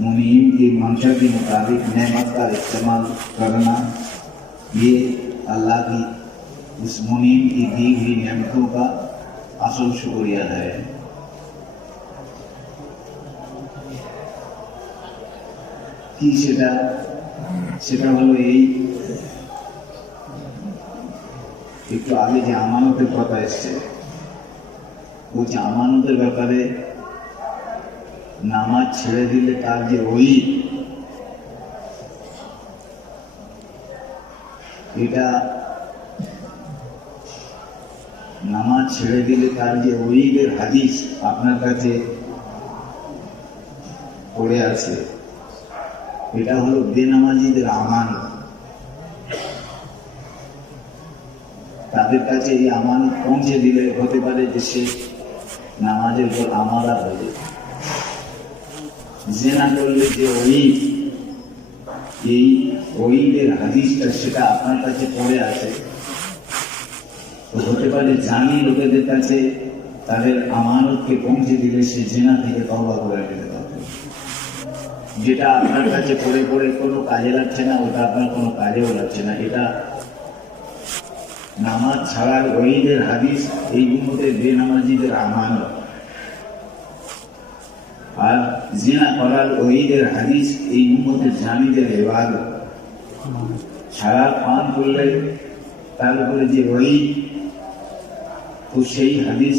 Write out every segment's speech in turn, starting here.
मुनीम की मंशा के मुताबिक नेमत का इस्तेमाल करना, ये अल्लाह की उस मुनीम की दी हुई नेमतों का असल शुक्रिया है। कि সেটা হলো এই, একটু আগে যে আমানতের কথা এসছে, বলছে আমানতের ব্যাপারে নামাজ ছেড়ে দিলে তার যে ওই, এটা নামাজ ছেড়ে দিলে তার যে ওইদের হাদিস আপনার কাছে পড়ে আছে, এটা হলো বেনামাজিদের আমানত। তাদের কাছে এই আমানত পৌঁছে দিলে হতে পারে যে সে নামাজের উপর আমারা হয়ে যায়। জেনা করলে যে এই ওইদের হাদিসটা সেটা আপনার কাছে পড়ে আছে, তো হতে পারে জানি লোকেদের কাছে তাদের আমানতকে পৌঁছে দিলে সে জেনা থেকে তওবা করে ফেলে পাবে। যেটা আপনার কাছে পড়ে পড়ে কোনো কাজে লাগছে না, ওটা আপনার কোনো কাজেও লাগছে না। এটা নামাজ ছাড়ার ওইদের হাদিস, এইগুলোতে বেনামাজিদের আমানত। আর জিনা করার ওইদের হাদিস, এই উম্মতের জামিদের ইবাদত। সারা পান করলে তার উপরে যে ওই, তো সেই হাদিস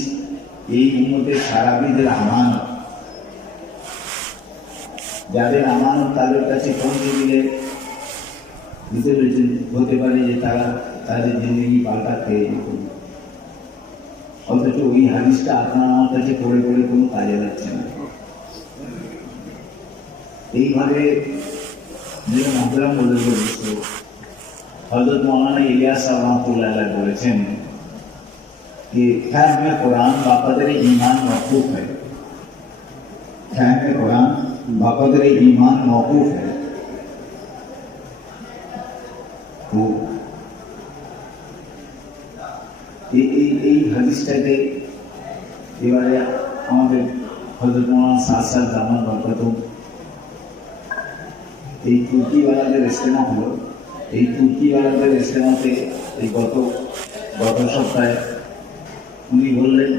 এই উম্মতের সারাবিদের আমানত। যাদের আমানত তাদের কাছে পৌঁছে দিলে হতে পারে যে তারা তাদের জিন্দগি পাল্টা খেয়ে যেত, অথচ ওই হাদিসটা আপনার আমার কাছে পড়ে পড়ে কোনো কাজে লাগছে না। এইভাবে মহতরম বুজুর্গ হযরত মৌলানা ইলিয়াস রহমাতুল্লাহ বলেছেন कि फहम में कुरान बाक़दर ईमान मौक़ूफ़ है, फहम में कुरान बाक़दर ईमान मौक़ूफ़ है। तो এই হাদিসটাকে এবারে আমাদের হযরত মৌলানা সাদ জামান বরকতুম এই তুর্কিওয়ালাদের ইস্তেমা হলো। এই তুর্কিওয়ালাদের ইস্তেমাতে এই গত সপ্তাহে উনি বললেন,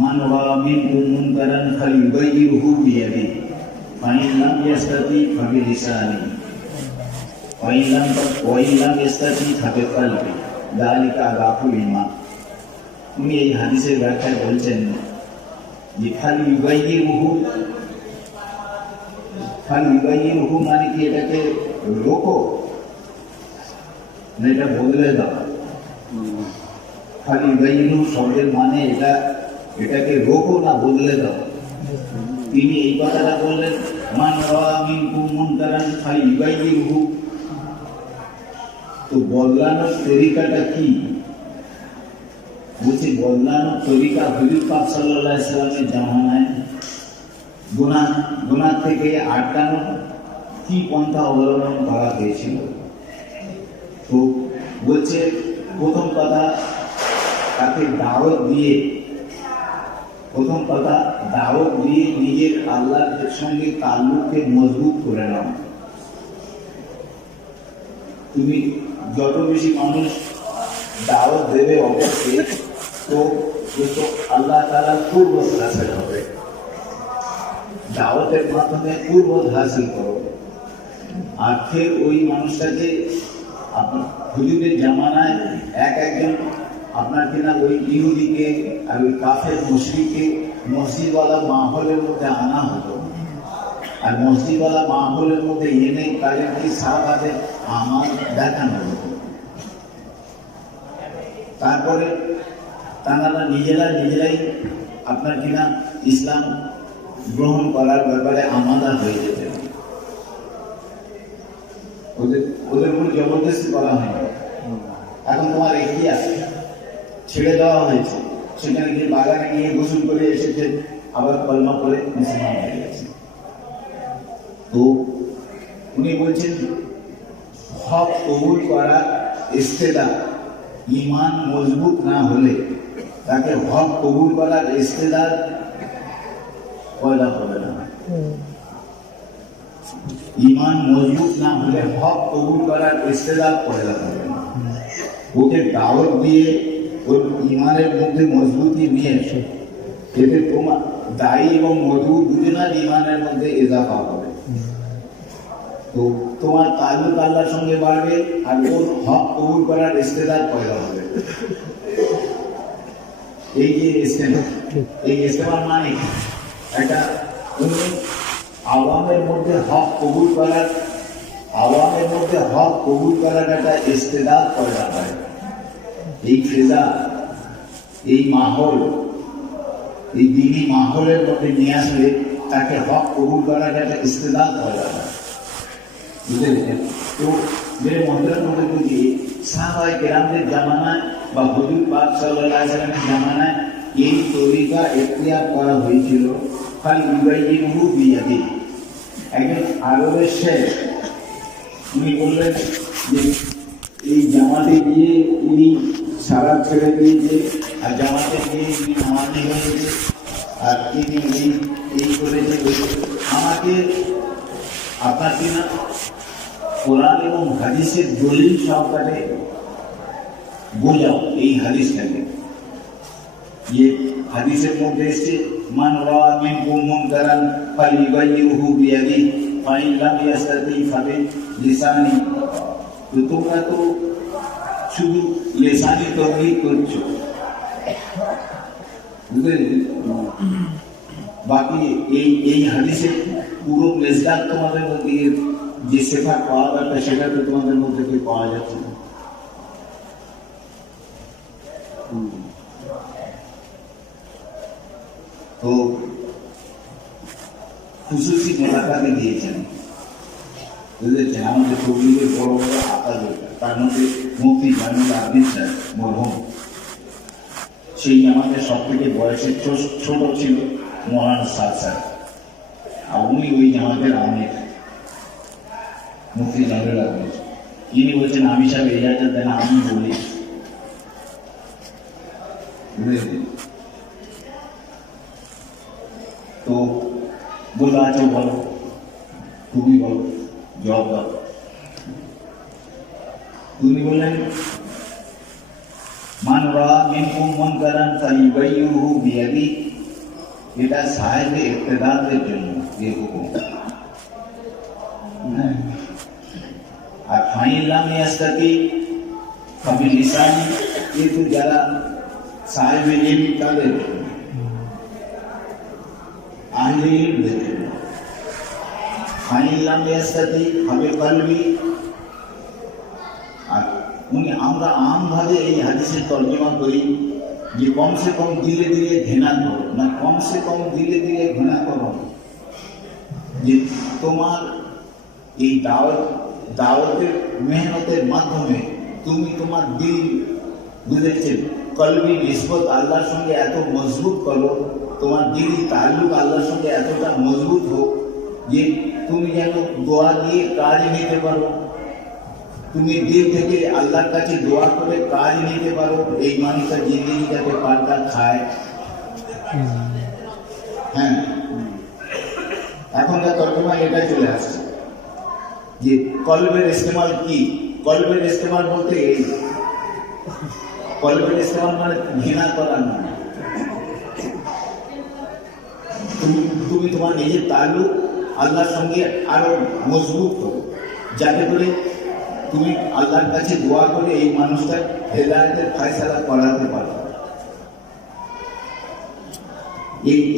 মান রাআ মিনকুম মুনকারান ফালিয়ুগাইয়িরহু বিয়াদিহি ফাইন লাম ইয়াস্তাতি ফাবিলিসানিহি ওয়া ইন লাম ইয়াস্তাতি ফাবিকলবিহি যালিকা আযাফুল ঈমান। উনি এই হাদিসের ব্যাখ্যায় বলছেন যে ফালিয়ুগাইয়িরহু মানে কি এটাকে রোকো না এটা বদলে দাও। ফালিয়ুগাইয়িরহু শব্দের মানে এটাকে রোকো না বদলে দাও। তিনি এই কথাটা বললেন, মান রাআ মিনকুম মুনকারান ফালিয়ুগাইয়িরহু। তো বদলানোর তরিকাটা কি? বলছি বদলানোর তরিকা হুজুর পাক সাল্লাল্লাহু আলাইহি ওয়াসাল্লামের জামানায় গুনাহ থেকে আটকানোর কি পন্থা অবলম্বন করা হয়েছিল। তো বলছে প্রথম কথা তাকে দাওয়াত দিয়ে নিজের আল্লাহর সঙ্গে তাল্লুককে মজবুত করে নাও। তুমি যত বেশি মানুষ দাওয়াত দেবে অবশ্যই, তো আল্লাহ তাআলা কুরবত হাসিল হবে। দাওয়াতের মাধ্যমে কুরবত হাসিল করো। আর ফের ওই মানুষটাকে আপনার হুজুরের জামানায় একজন আপনার কিনা ওই ইহুদিকে আর ওই কাফের মুশরিককে মসজিদওয়ালা মাহফিলের মধ্যে আনা হতো। আর মসজিদওয়ালা মাহফিলের মধ্যে এনে তাদেরকে সাহাবাদের আমার দেখানো হতো। তারপরে তারা নিজেরাই আপনার কিনা ইসলাম গ্রহণ করার ব্যাপারে আমাদা হয়ে যেতেন। ওদের উপর জবরদস্তি করা হয়নি। এখন তোমার এখতিয়ার ছেড়ে দেওয়া হয়েছে, সেখানে গিয়ে বাগানে গিয়ে গোসল করে এসেছে, আবার কলমা করে মুসলমান হয়ে গেছে। তো উনি বলছেন হক কবুল করা ইস্তেদা, ইমান মজবুত না হলে তাকে হক কবুল করার ইস্তেদার পয়দা হবে না। ইমান মজবুত না হলে হক কবুল করার ইস্তেদার পয়দা হবে না। ওকে দাওয়াত দিয়ে ওর ইমানের মধ্যে মজবুতি নিয়ে এসে এতে তোমার দায়ী এবং মজবুত দুজনের ইমানের মধ্যে ইজাফা হবে। তো তোমার তাল্লুক আল্লাহর সঙ্গে বাড়বে আর ওর হক কবুল করার ইস্তেদার পয়দা হবে। এই যে ইস্তেমা, এই ইস্তেমার মানে একটা আওয়ামের মধ্যে হক কবুল করার, আওয়ামের মধ্যে হক কবুল করার একটা ইস্তেদার পয়দা হয়। এই ফেজা, এই মাহল, এই দিনী মাহলের মধ্যে নিয়ে আসলে তাকে হক কবুল করার একটা ইস্তেদার পয়দা হয়। বুঝলেন? তো যে মন্ত্রের মধ্যে বুঝি সাহাবায়ে কেরামদের জামানায় বা হুজুর পাক সাল্লাল্লাহু আলাইহি ওয়াসাল্লামের জামানায় এই তরিকা ইখতিয়ার করা হয়েছিল। খালি ইউবাইয়িনহু বিয়াদি, একজন আরবের শেখ উনি বললেন যে এই জামাতে গিয়ে উনি সারা ছেড়ে দিয়েছে, আর জামাতে গিয়ে উনি নামাজি হয়েছে, আর তিনি এই করেছে। আমাকে আপনার কিনা কোরআন এবং হাদিসের দলিল সহকারে বোঝাও এই হাদিসটাকে। ये হাদিসের মধ্যে এসেছে মান রাআ মিনকুম মুনকারান ফালিয়ুগাইয়িরহু বিয়াদি ফাইন লাম ইয়াস্তাতি ফাবিলিসানি। তো তোমরা তো শুধু লিসানি তাওহীদ করছো, বুঝলেন? বাকি এই হাদিসের পুরো মেজদার তোমাদের মধ্যে যে সেফা পাওয়া দরকার সেটা তো তোমাদের মধ্যে পাওয়া যাচ্ছে না। তো খুশুসি মোলাকাতে দিয়েছেন, বুঝেছেন? আমাদের তবলিগের বড় বড় আকাজ, তার মধ্যে মুফতি জামিল আবিদ স্যার মরহুম, সেই আমাদের সব থেকে বয়সে ছোট ছিল মৌলানা সাদ স্যার, আর উনি ওই জামাতের আমির মুফতি জামিল আবিদ। ইনি বলছেন আমি সাহেব এই আজাদ দেন, আমি বলি, বুঝেছেন? তো বললো আচ্ছা বলো, তুমি বলো, জবাব দাও। তুমি বললেন মান রাআ মিনকুম মুনকারান ফালিয়ুগাইয়িরহু বিয়াদি, এটা সাহেবে ইক্তেদারের জন্য এই হুকুম। আর ফাইন লাম ইয়াস্তাতি ফাবিলিসানি, কিন্তু যারা সাহেবে ইলম তাদের জন্য, আহলে ইলমদের জন্য। ফাইন লাম ইয়াস্তাতি ফাবিকলবি। আর উনি আমরা আমভাবে এই হাদিসের তর্জমা করি যে কমসে কম ধীরে ধীরে ঘৃণা করো, না কমসে কম ধীরে ধীরে ঘৃণা করো যে তোমার এই দাওয়াতের মেহনতের মাধ্যমে তুমি তোমার দিল, বুঝেছেন, কলবি নিসবত আল্লাহর সঙ্গে এত মজবুত করো, তোমার দিল তাল্লুক আল্লাহর সঙ্গে এতটা মজবুত হোক যে তুমি যেন দোয়া দিয়ে কাজ নিতে পারো, তুমি দিল থেকে আল্লাহর কাছে দোয়া করে কাজ নিতে পারো, এই মানুষের জিন্দগি যাতে পাল্টা খায়। হ্যাঁ, এখনকার তর্জমা এটা চলে আসছে যে কলবের ইস্তেমাল কি। কলবের ইস্তেমাল বলতে এই, কলবের ইস্তেমাল মানে ঘৃণা করার নয়। তুমি তোমার নিজের তাল্লুক আল্লাহর সঙ্গে আরো মজবুত করো, যাতে করে তুমি আল্লাহর কাছে দোয়া করে এই মানুষটার হেদায়েতের ফয়সালা করাতে পারো।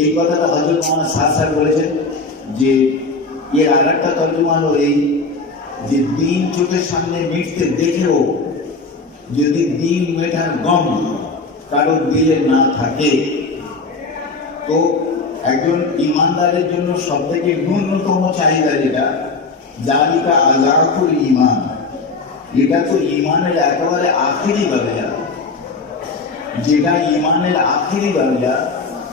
এই কথাটা হযরত মুহাম্মদ সাদ বলেছেন। যে এর আর একটা তর্জমা হলো এই যে দিন চোখের সামনে মিটতে দেখেও যদি দিন মেটার গম কারোর দিলে না থাকে, তো একজন ইমানদারের জন্য সব থেকে ন্যূনতম চাহিদা যেটা, জালিকা আযাকুল ঈমান, এটা তো ইমানের একেবারে আখেরি দরজা। যেটা ইমানের আখেরি দরজা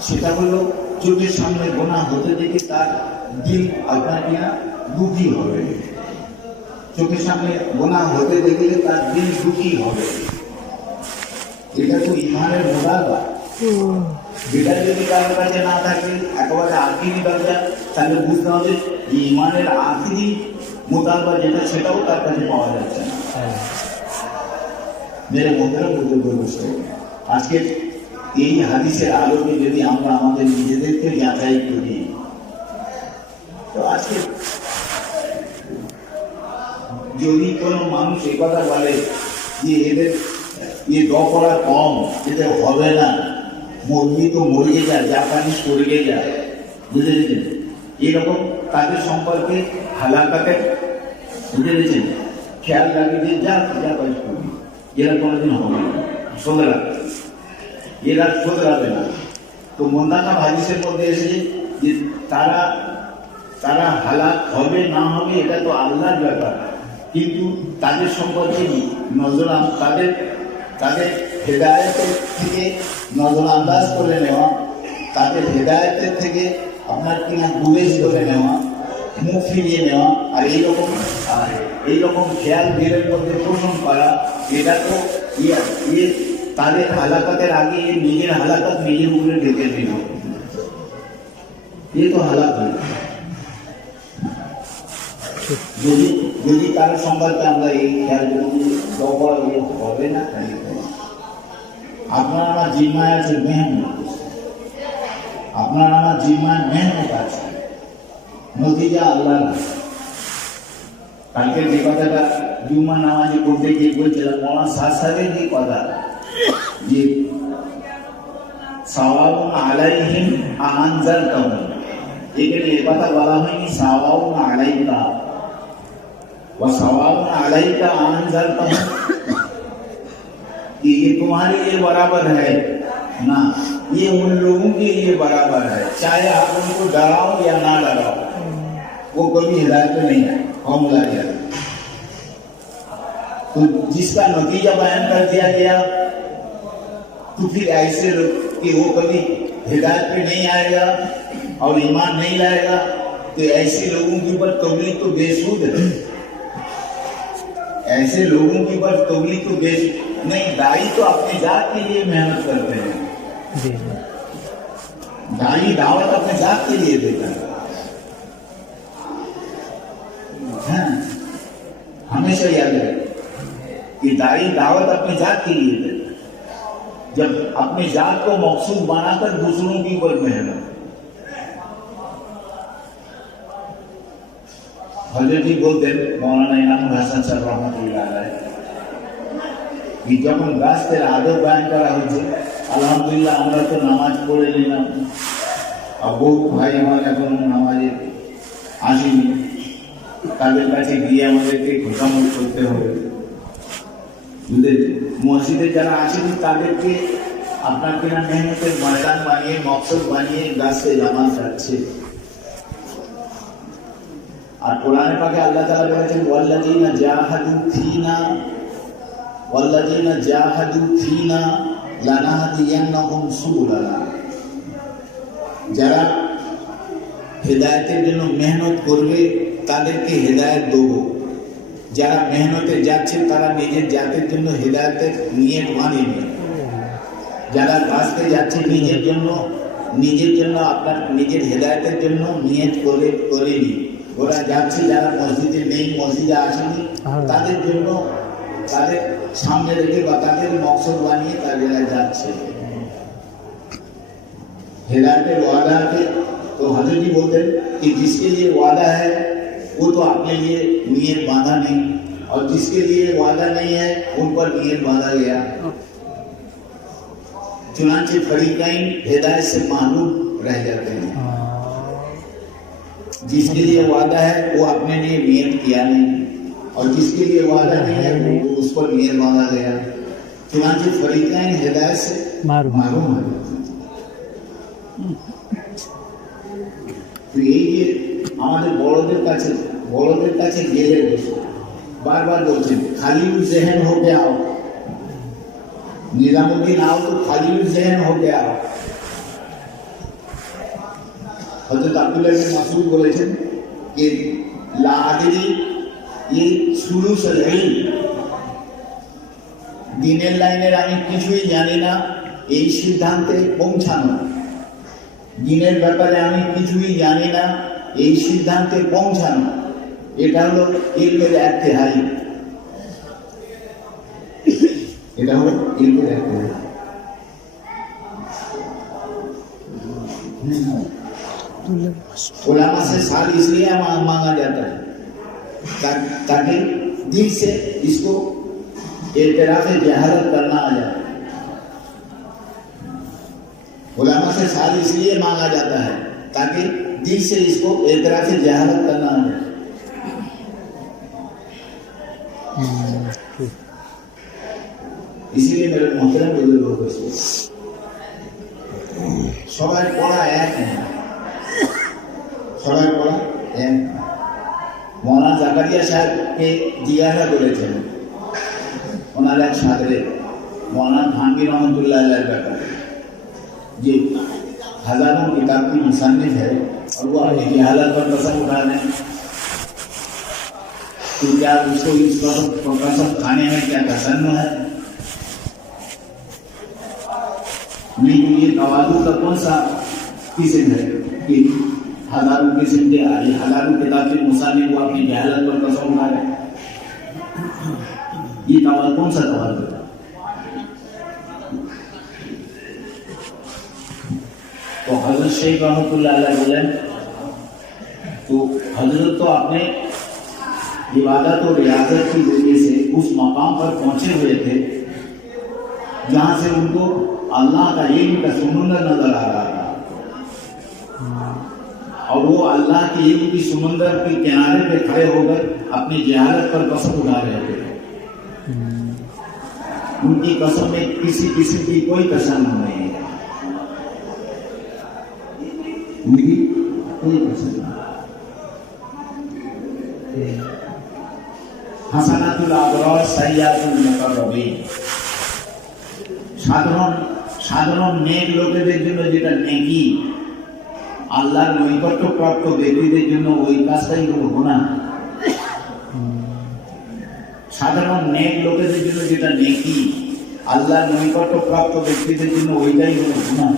সেটা হলো চোখের সামনে গোনা হতে দেখে তার দিল আপনার কিনা দুঃখী হবে। চোখের সামনে গোনা হতে দেখলে তার দিল দুঃখী হবে। এটা তো ইমানের মোরাদা। যেটা যদি কারোর কাছে না থাকে একেবারে আখেরি দরজা, তাহলে বুঝতে হবে যে ইমানের আখেরি মোতালবা যেটা সেটাও তার কাছে পাওয়া যাচ্ছে না। মেরে মধ্যে বুঝতে বলছে আজকে এই হাদিসের আলোকে যদি আমরা আমাদের নিজেদেরকে যাচাই করি, তো আজকে যদি কোনো মানুষ এ কথা বলে যে এদের দপড়া কম, এদের হবে না, মরবি তো মরিয়ে যায়, জাপানিজ করিয়ে যায়, বুঝে গেছেন? এরকম তাদের সম্পর্কে হালাকাতে বুঝে গেছেন খেয়াল রাখি যে যা জাপানিজ করবি, এরা কোনোদিন হবে না, শোধরাবে, এরা শোধরাবে না। তো মোন্দাকা হাদিসের মধ্যে এসেছে যে তারা হালাক হবে না হবে এটা তো আল্লাহর ব্যাপার, কিন্তু তাদের সম্পর্কে তাদের হেদায়েতের থেকে নজর আন্দাজ করে নেওয়া, তাদের হেদায়েতের থেকে আপনার কিনা গুরেজ করে নেওয়া, মুখ ফিরিয়ে নেওয়া, আর এইরকম খেয়াল দিলের মধ্যে পোষণ করা, এটা তো তাদের হালাকাতের আগে নিজের হালাকাত নিজের উপরে ঢেকে দিল। ये तो हालात है। যদি কারো সম্পর্কে আমরা এই খেয়াল করি হবে না, আপনার আমার জিম্মায় আছে মেহনত, আপনার আমার জিম্মায় মেহনত আছে, নতিজা আল্লাহ। কালকে যে কথাটা জুম্মা নামাজে পড়তে গিয়ে বলছিলাম, মৌলানা সাহেবের যে কথা যে সাওয়াউন আলাইহিম আনজারতাহুম, এখানে এ কথা বলা হয়নি সাওয়াউন আলাইকা व सवाउन अलैका अनज़रतहुम, ये तुम्हारे लिए बराबर है ना, ये उन लोगों के लिए बराबर है, चाहे आप उनको डराओ या ना डराओ, वो कभी हिदायत नहीं है फॉर्मूला दिया। तो जिसका नतीजा बयान कर दिया गया, तो फिर ऐसे लोग कि वो कभी हिदायत पे नहीं आएगा और ईमान नहीं लाएगा, तो ऐसे लोगों के ऊपर तबलीग तो बेसुध है। ऐसे लोगों के ऊपर तबलीग तो नहीं, दाई तो अपनी जात के लिए मेहनत करते हैं, दाई दावत अपने जात के लिए देता है। हमेशा याद रहे कि दाई दावत अपनी जात के लिए देता है, जब अपनी जात को मकसूद बनाकर दूसरों के ऊपर मेहनत। हजरत जी बोलते मौलाना इनाम হাসান সাহেব রহমতুল্লাহ আলাইহি कि যখন গাছের আদব বয়ান করা হচ্ছে, আলহামদুলিল্লাহ আমরা তো নামাজ পড়ে নিলাম, আর বহু ভাই আমার এখনো নামাজে আসেনি, তাদের কাছে গিয়ে আমাদেরকে খোঁচামত করতে হবে। মসজিদে যারা আসেনি তাদেরকে আপনার কিনা মেহনতের ময়দান বানিয়ে মকসদ বানিয়ে গাছে নামাজ যাচ্ছে। আর কোরআনে পাকে আল্লাহ তাআলা বলেছেন ওয়াল্লাযীনা জাহাদু ফীনা লানাহদিয়ান্নাহুম সুবুলানা, যারা হেদায়েতের জন্য মেহনত করবে তাদেরকে হেদায়েত দেব। যারা মেহনতে যাচ্ছে তারা নিজের জাতের জন্য হেদায়েতের নিয়ত বানিয়ে, যারা বাঁচতে যাচ্ছে নিজের জন্য আপনার নিজের হেদায়েতের জন্য নিয়ত করেনি, ওরা যাচ্ছে যারা মসজিদে নেই, মসজিদে আসেনি, তাদের জন্য তাদের সামনে রেখে বা তাদের মকসদ বানিয়ে তারা যাচ্ছে। हिदायत वादा है तो हजरत जी बोलते हैं कि जिसके लिए वादा है वो तो अपने लिए नियत बांधा नहीं, और जिसके लिए वादा नहीं है उन पर नियत बांधा गया। चुनांचे फरीकाइन हिदायत से मालूम रह जाते हैं। जिसके लिए वादा है वो अपने लिए नियत किया नहीं, और जिसके लिए वादा नहीं है वो उस पर नियत बांधा गया। चुनांचे फरीकाइन हिदायत से मालूम है। তো এই যে আমাদের বড়দের কাছে গেলে बार बार बोलते हैं खाली जहन हो गया आओ, निजामुद्दीन आओ तो खाली जहन हो गया आओ। हजरत अब्दुल्लाह बिन मसूद বলেছেন कि ला अदरी ये सुलूसुल इल्म, দিনের লাইনের আমি কিছুই জানি না এই সিদ্ধান্তে পৌঁছানো, দিনের ব্যাপারে আমি কিছুই জানি না এই সিদ্ধান্তে পৌঁছানো, এটা হলো ইলমের ইত্তেহাই, এটা হলো ইলমের ইত্তেহাই। उलमा से साल इसलिए मांगा जाता है ताकि दिल से इसको एतराफ़ जहालत करना आ जाए। उलमा से साल इसलिए मांगा जाता है ताकि दिल से इसको एतराफ़ जहालत करना आ जाए। इसीलिए मेरे मोहतरम बुजुर्गों को সবাই পড়া এক না, সবাই পড়া এক। মৌলানা জাকারিয়া সাহেবকে জিজ্ঞাসা করেছেন ওনার এক ছাত্রে মৌলানা থানভী रहमतुल्लाह अलैह ব্যাপারে যে हजारों किताब की मुसन्निफ है और वो अपनी जहालत पर कसम उठा रहे हैं, तो क्या उसको इस कसम खाने में क्या तसन्नु है? नहीं, ये तवाज़ु का कौन सा किस्म है कि हजारों किस्म के हजारों किताब के मुसन्निफ वो अपनी जहालत पर कसम उठा रहे हैं? ये तवाज़ु कौन सा तवाज़ु है? तो हजरत शेख रहमतुल्लाह अलैह बोले तो हजरत तो अपने इबादत और रियाजत की वजह से उस मकाम पर पहुंचे हुए थे जहां से उनको अल्लाह का इल्म का समुंदर नजर आ रहा था, और वो अल्लाह के इल्म की समुंदर के किनारे पे खड़े होकर अपनी जहालत पर कसम उठा रहे थे। उनकी कसम में किसी किस्म की कोई कसम नहीं है, उनकी कोई कसम नहीं। হাসানাতুল আবরার সাইয়্যাতুল মুকাররাবিন, সাধারণ নেক লোকেদের জন্য যেটা নেকি, আল্লাহর নৈকট্য প্রাপ্ত ব্যক্তিদের জন্য ওই কাজটাই হলো গুনাহ। সাধারণ নেক লোকেদের জন্য যেটা নেকি, আল্লাহর নৈকট্য প্রাপ্ত ব্যক্তিদের জন্য ওইটাই হলো গুনাহ।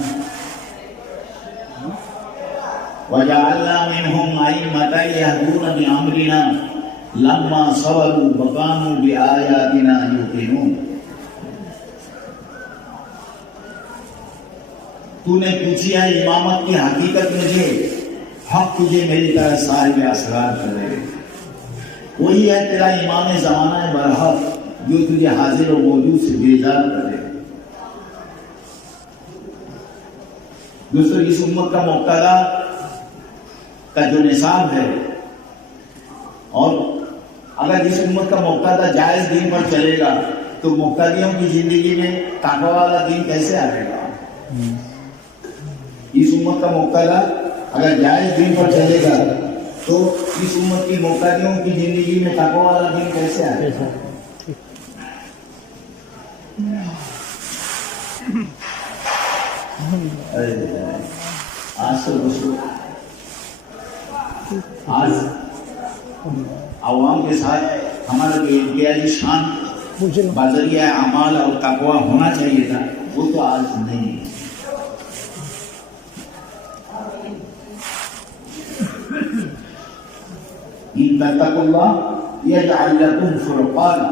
وجعلنا منهم أئمة يهدون بأمرنا لما صبروا وكانوا بآياتنا يوقنون। तूने पूछी है इमामत की हकीकत मुझे, हक तुझे मेरी तरह साहिब असरार करे। वही है तेरा इमाम ज़माना बरहक जो तुझे हाजिर और मौजूद से बेजार करे। दोस्तों, इस उम्मत का मुक्तदा का जो निसाब है, और अगर इस उम्मत का मुक्तदा जायज दीन पर चलेगा तो मुक्तदियों की जिंदगी में ताकवा वाला दीन कैसे आएगा? इस उम्मत का मुक्तदा अगर जायज दीन पर चलेगा तो इस उम्मत की मुक्तदियों की जिंदगी में ताकवा वाला दीन कैसे आएगा? आज तो दोस्तों, आज आवाम के साथ हमारा जो इम्तियाजी शान बाज़रिया अमाल और तक़वा होना चाहिए था, वो तो आज नहीं है। इन तक़ुल्लाह यजअल लकुम फुरक़ाना,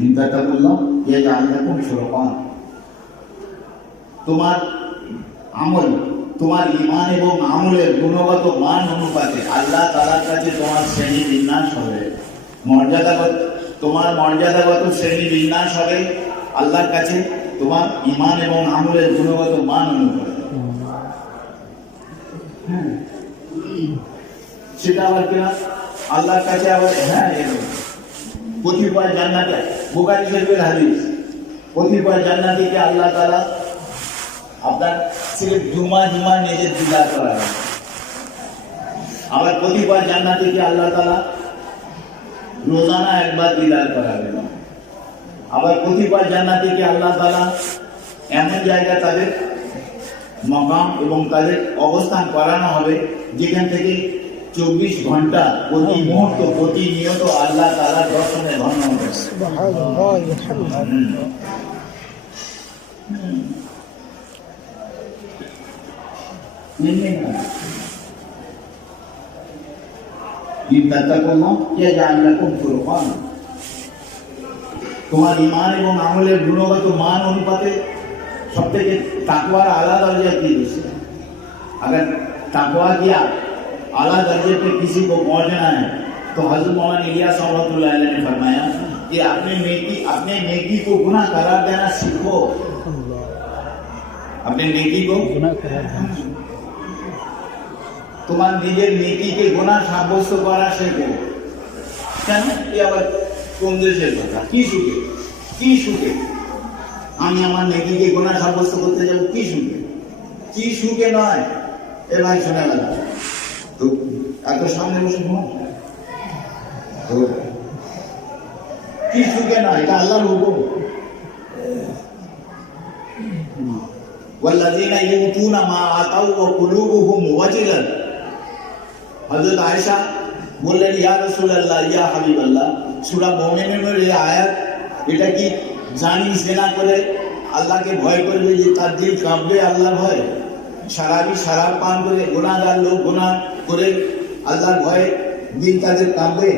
इन तक़ुल्लाह यजअल लकुम फुरक़ाना। তোমার আমল, তোমার ঈমান এবং আমলের গুণগত মান অনুপাতে আল্লাহ তাআলার কাছে তোমার শ্রেণী বিন্যাস হবে, তোমার মর্যাদাগত শ্রেণী বিন্যাস হবে আল্লাহর কাছে তোমার ঈমান এবং আমলের গুণগত মান অনুপাতে। সেটা আবার কিনা আল্লাহর কাছে আবার কতিপয় জান্নাতে, বুখারী শরীফের হাদিস, কতিপয় জান্নাতীকে আল্লাহ তাআলা আপনার সির্ফ জুমা নিজের দিদার করাবেন, আবার কতিপয় জান্নাতীকে আল্লাহ তাআলা রোজানা একবার দিদার করাবেন, আবার কতিপয় জান্নাতীকে আল্লাহ তাআলা এমন জায়গা তাদের মকাম এবং তাদের অবস্থান করানো হবে যেখান থেকে 24 ঘন্টা প্রতি মুহূর্ত প্রতিনিয়ত আল্লাহ তাআলার দর্শনে ধন্য হবে। তোমার ঈমান এবং আমলের গুণগত মান অনুপাতে সব থেকে তাকওয়ার आला दर्जा की है। अगर तकवा किया आला दर्जे पे किसी को पहुंचना है तो हजरत मौलाना इलियास रहमतुल्लाह अलैह ने फरमाया कि अपने नेकी को गुनाह करार देना सीखो, अपने नेकी को गुनाह करार देना, তোমার নিজের নেকিকে গুনাহ সাব্যস্ত করা শেখো। কেন? কি আবার কোন দেশের কথা? কি সুখে আমি আমার নেকিকে গুনাহ সাব্যস্ত করতে যাব? কি সুখে নয়। এ ভাই শোনা গেল তো এত সামনে বসে তো কি সুখে নয়, এটা আল্লাহর হুকুম। ওয়াল্লাযীনা ইউতুনা মা আতাউ ওয়া কুলুবুহুম ওয়াজিলাত। হযরত আয়েশা বললেন, ইয়া রাসূলুল্লাহ, ইয়া হাবিবাল্লাহ, সূরা মুমিনুনের এই আয়াত এটা কি জানিস না করে আল্লাহকে ভয় করবে যে তার দিল কাঁপবে আল্লাহর ভয়? শরাব পান করে গুনাহগার লোক গুনাহ করে আল্লাহর ভয়ে দিল তাদের কাঁপবে?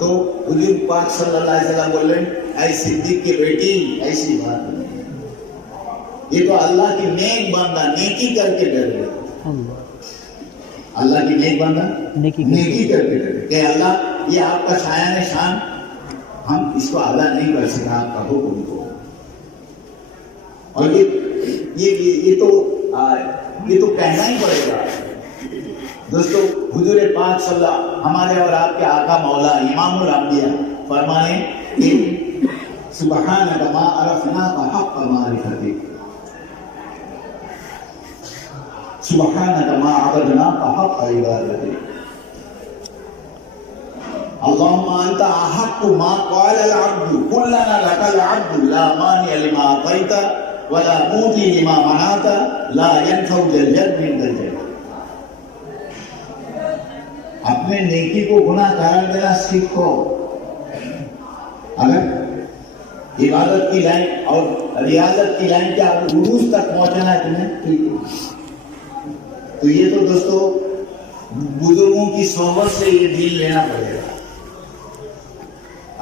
তো হুজুর পাক সাল্লাল্লাহু আলাইহি ওয়াসাল্লাম বললেন, ऐ सिद्दीक की बेटी ऐसी बात नहीं, ये तो अल्लाह की नेक बंदा नेकी करके डर गया। अल्लाह की नेक बंदा नेकी करके डर गया कि अल्लाह ये आपका शायान शान, हम इसको अदा नहीं कर सका आपका हुक्म को। और ये तो कहना ही पड़ेगा दोस्तों। हुजूर पाक सल्लल्लाहु हमारे और आपके आका मौला इमामुल अंबिया फरमाए कि सुबहानक मा अरफनाका हक़्क़ मारिफतिक, सुबहानक मा अबदनाका हक़्क़ इबादतिक, अल्लाहुम्मा अंता अहक्कु मा क़ाला अल अब्दु कुल्लना लकल अब्दु ला मानिअ लिमा अतैता वला मूती लिमा मनाता ला यनफउ जल जद मिनकल जद। अपने नेकी को गुनाह करार देना सीखो। अगर इबादत की लाइन और रियाजत की लाइन के उरूज तक पहुंचना है तुम्हें, ठीक है। तो ये तो दोस्तों बुजुर्गों की सोहबत से ये दीन लेना पड़ेगा।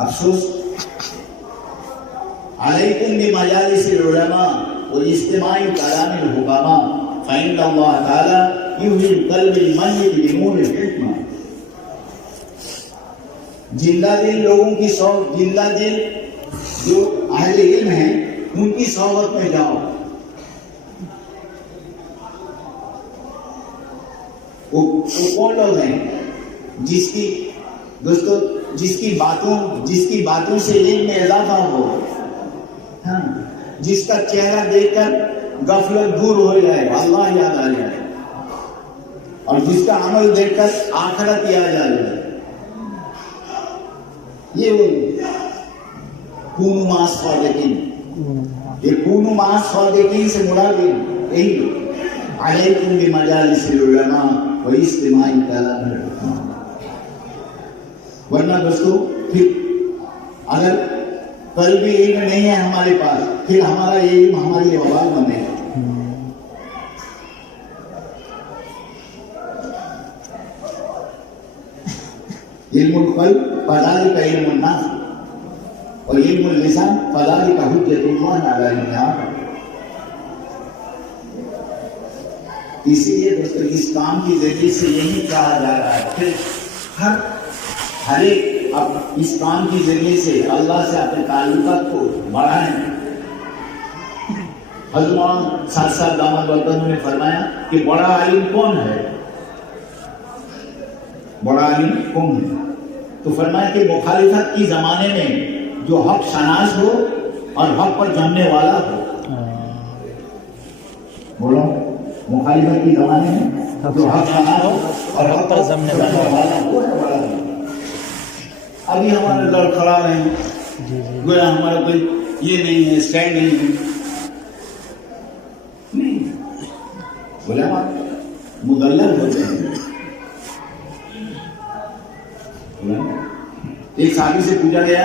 अफसोस अलैकुम बिमजालिसिल उलमा व इज्तिमाई कलामिल हुकामा फइन्न अल्लाह तआला युहिल कल्बिल मय्यित बिनूरिल हिकमा। जिंदा दिल लोगों की जिंदा दिल जो अहले इल्म हैं उनकी सोहबत में जाओ। वो कौन लोग हैं? जिसकी बातों से इल्म में इजाफा हो, हाँ, जिसका चेहरा देखकर गफलत दूर हो जाए, अल्लाह याद आ जाए, और जिसका अमल देखकर आखिरत याद आ जाए। ये कूनु मास सादिकीन, ये कूनु मास सादिकीन से मुराद यही अलैकुम बिमजालिसिल उलमा व इज्तिमाई कलामिल हुकामा। वरना दोस्तों फिर अगर कल भी इल्म नहीं है हमारे पास, फिर हमारा ये इल्म हमारी वबाल बनेगा। इल्मुल क़ल्ब फ़ज़ालिका इल्मुन नास और इल्मुल लिसान फ़ज़ालिका हुज्जतुल्लाह अला इबादिही। इसीलिए दोस्तों इस काम की जरिए से यही कहा जा रहा है कि हर एक अब इस काम के जरिए से अल्लाह से अपने ताल्लुकात को बढ़ाएं। हज़रत साहब दामद बरकतुहू ने फरमाया कि बड़ा आलिम कौन है? बड़ा आलिम कौन है? तो फरमाया कि मुखालिफत की जमाने में जो हक शनास हो और हक पर जमने वाला हो। बोलो, मुखालिफत की जमाने में جو حق مناؤ اور حق پر سنبھالنا وہ ہے بڑا دین۔ ابھی ہمارے لڑکھڑا رہے ہیں، گویا ہمارا کوئی یہ نہیں ہے، اسٹینڈ نہیں، علماء مدلل ہوتے ہیں۔ ایک صحابی سے پوچھا گیا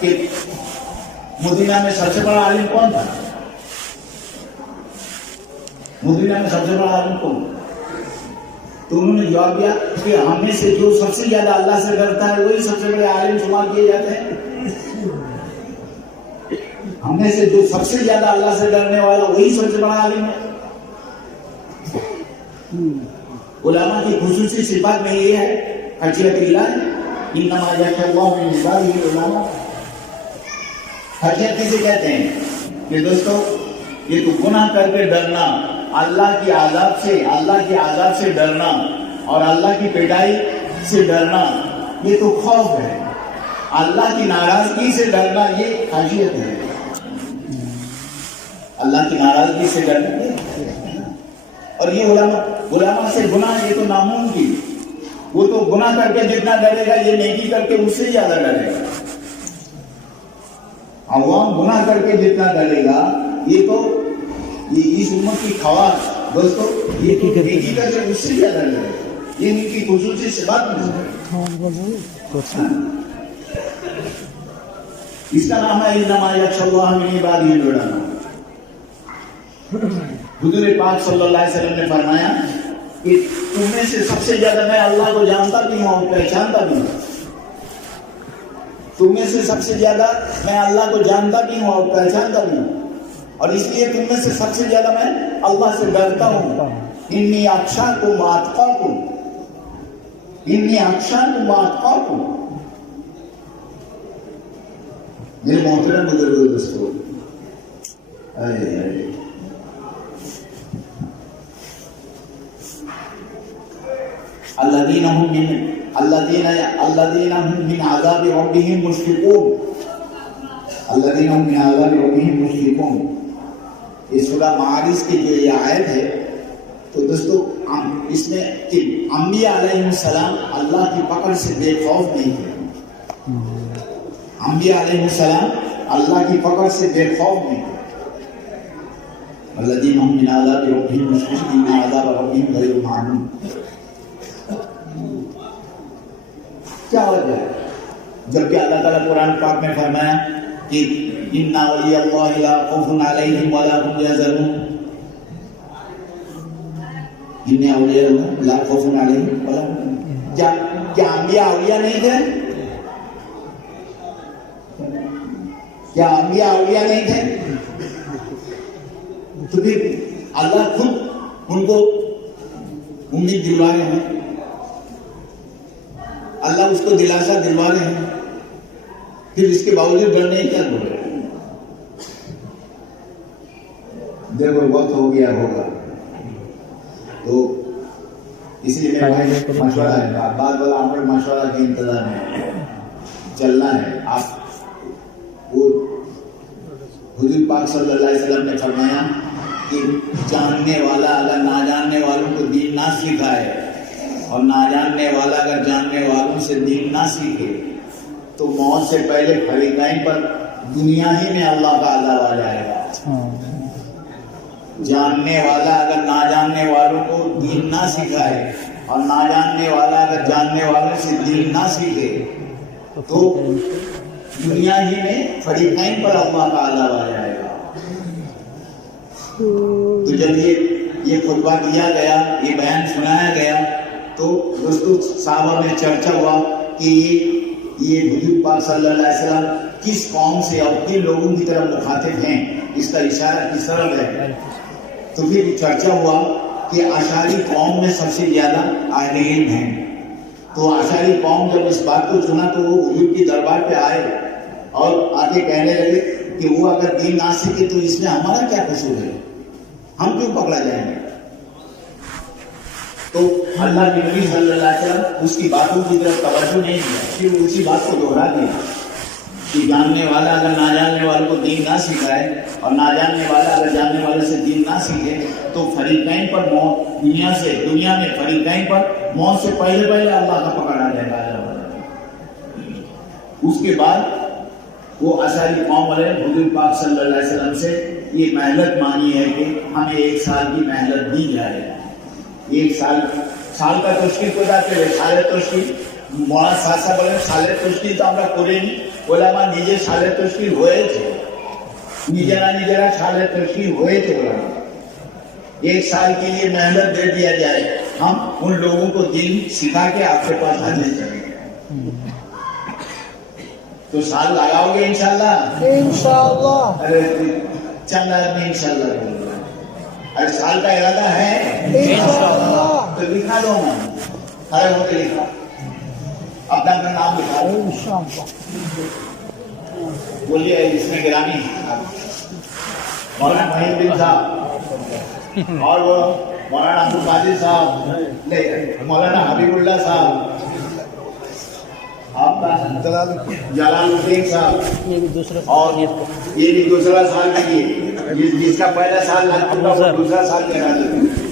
کہ مدینہ میں سب سے بڑا عالم کون تھا؟ مدینہ میں سب سے بڑا عالم کون؟ تو انہوں نے جواب دیا کہ ہم میں سے جو سب سے زیادہ اللہ سے ڈرتا ہے وہی سب سے بڑے عالم شمار کیے جاتے ہیں۔ ہم میں سے جو سب سے زیادہ اللہ سے ڈرنے والا وہی سب سے بڑا عالم ہے۔ علماء کی خصوصی صفات میں یہ ہے خشیت اللہ، انما یخشی اللہ من عبادہ العلماء۔ خشیت کسے کہتے ہیں کہ دوستو یہ تو گناہ کر کے ڈرنا، اللہ کی عذاب سے ڈرنا اور اللہ کی پٹائی سے ڈرنا، یہ تو خوف ہے۔ اللہ کی ناراضگی سے ڈرنا یہ خشیت ہے۔ اللہ کی ناراضگی سے ڈرنا، اور یہ علماء سے گناہ یہ تو ناممکن، وہ تو گناہ کر کے جتنا ڈرے گا یہ نیکی کر کے اس سے زیادہ ڈرے گا۔ عوام گناہ کر کے جتنا ڈرے گا یہ تو یہ اس امت کی خواص دوستو، یہ تو نیکی کر کے اس سے زیادہ ڈرے گا۔ یہ ان کی خصوصی صفات میں سے اس کا نام ہے انما یخشی اللہ من عبادہ العلماء۔ حضور پاک صلی اللہ علیہ وسلم نے فرمایا کہ تم میں سے سب سے زیادہ میں اللہ کو جانتا بھی ہوں اور پہچانتا بھی ہوں۔ تم میں سے سب سے زیادہ میں اللہ کو جانتا بھی ہوں اور پہچانتا بھی ہوں، اور اس لیے تم میں سے سب سے زیادہ میں اللہ سے ڈرتا ہوں۔ انی اخشاکم واتقاکم، انی اخشاکم واتقاکم۔ میرے محترم بزرگوں دوستو، الذین هم من عذاب ربهم مشفقون، الذین هم من عذاب ربهم مشفقون۔ یہ سورہ معارج کی جو یہ آیت ہے تو دوستو اس میں کہ انبیاء علیہ السلام اللہ کی پکڑ سے بے خوف نہیں تھے۔ انبیاء علیہ السلام اللہ کی پکڑ سے بے خوف نہیں تھے۔ الذین هم من عذاب ربهم مشفقون، ان عذاب ربهم غیر معلوم۔ کیا وجہ ہے؟ جبکہ اللہ تعالیٰ قرآن پاک میں فرمایا کہ ان اولیاء اللہ لا خوف علیہم ولا هم یحزنون، ان اولیاء اللہ لا خوف علیہم ولا هم، کیا انبیاء اولیاء نہیں تھے؟ کیا انبیاء اولیاء نہیں تھے؟ تو پھر اللہ خود ان کو امید دلوا رہے ہیں، اللہ اس کو دلاسا دلوا رہے ہیں، پھر اس کے باوجود ڈرنے کیا بولے؟ دیکھو وقت ہو گیا ہوگا تو اس لیے میں مشورہ ہے، بعد والا ہمیں مشورہ کے انتظار میں چلنا ہے۔ آپ وہ حضور پاک صلی اللہ علیہ وسلم نے فرمایا کہ جاننے والا اگر نہ جاننے والوں کو دین نہ سکھائے اور نہ جاننے والا اگر جاننے والوں سے دین نہ سیکھے تو موت سے پہلے فریقین پر دنیا ہی میں اللہ کا عذاب آ جائے گا۔ جاننے والا اگر نہ جاننے والوں کو دین نہ سکھائے اور نہ جاننے والا اگر جاننے والوں سے دین نہ سیکھے تو دنیا ہی میں فریقین پر اللہ کا عذاب آ جائے گا۔ تو جب یہ خطبہ دیا گیا، یہ بیان سنایا گیا تو دوستو صحابہ میں چرچا ہوا کہ یہ حضور پاک صلی اللہ علیہ وسلم کس قوم سے اور کن لوگوں کی طرف مخاطب ہیں، اس کا اشارہ کس طرف ہے۔ تو پھر چرچا ہوا کہ اشعری قوم میں سب سے زیادہ اہل علم ہیں۔ تو اشعری قوم جب اس بات کو سنا تو وہ حضور کی دربار پہ آئے اور آ کے کہنے لگے کہ وہ اگر دین نہ سیکھے تو اس میں ہمارا کیا قصور ہے، ہم کیوں پکڑا جائیں گے؟ تو اللہ کے نبی صلی اللہ علیہ وسلم اس کی باتوں کی طرف توجہ نہیں دیا، پھر اسی بات کو دوہرا دیا کہ جاننے والا اگر نہ جاننے والوں کو دین نہ سکھائے اور نہ جاننے والا اگر جاننے والے سے دین نہ سیکھے تو تو فریقین پر موت دنیا میں فریقین پر موت سے پہلے اللہ کا پکڑ آ جائے گا. اس کے بعد وہ اشعری قوم والے حضور پاک صلی اللہ علیہ وسلم سے یہ مہلت مانگی ہے کہ ہمیں 1 سال کی مہلت دی جائے. 1 سال کا تشکیل کو جاتے ہوئے সালের তশকিল মহান শাসা বলেন সালের তশকিল তো আমরা করিনি, ওলামা নিজে সালের তশকিল হয়েছে, নিজেরা সালের তশকিল হয়েছে. ওলামা 1 साल के लिए मेहनत दे दिया जाए, हम उन लोगों को दिन सिखा के आपके पास हाजिर करेंगे. तो साल लगाओगे इंशाल्लाह? इंशाल्लाह. अरे चंद आदमी इंशाल्लाह बोलेगा. अरे साल का इरादा है इंशाल्लाह. तो लिखा दो ना, खड़े होकर लिखा, अपना नाम लिखा. इंशाल्लाह. बोलिए इसमें गिरामी मौलाना महिउद्दीन साहब और वो मौलाना अब्दुल कादिर साहब, मौलाना हबीबुल्लाह साहब, आपका जलालुद्दीन साहब, और ये भी दूसरा साल के लिए जिसका पहला साल लग चुका वो दूसरा साल करा देते.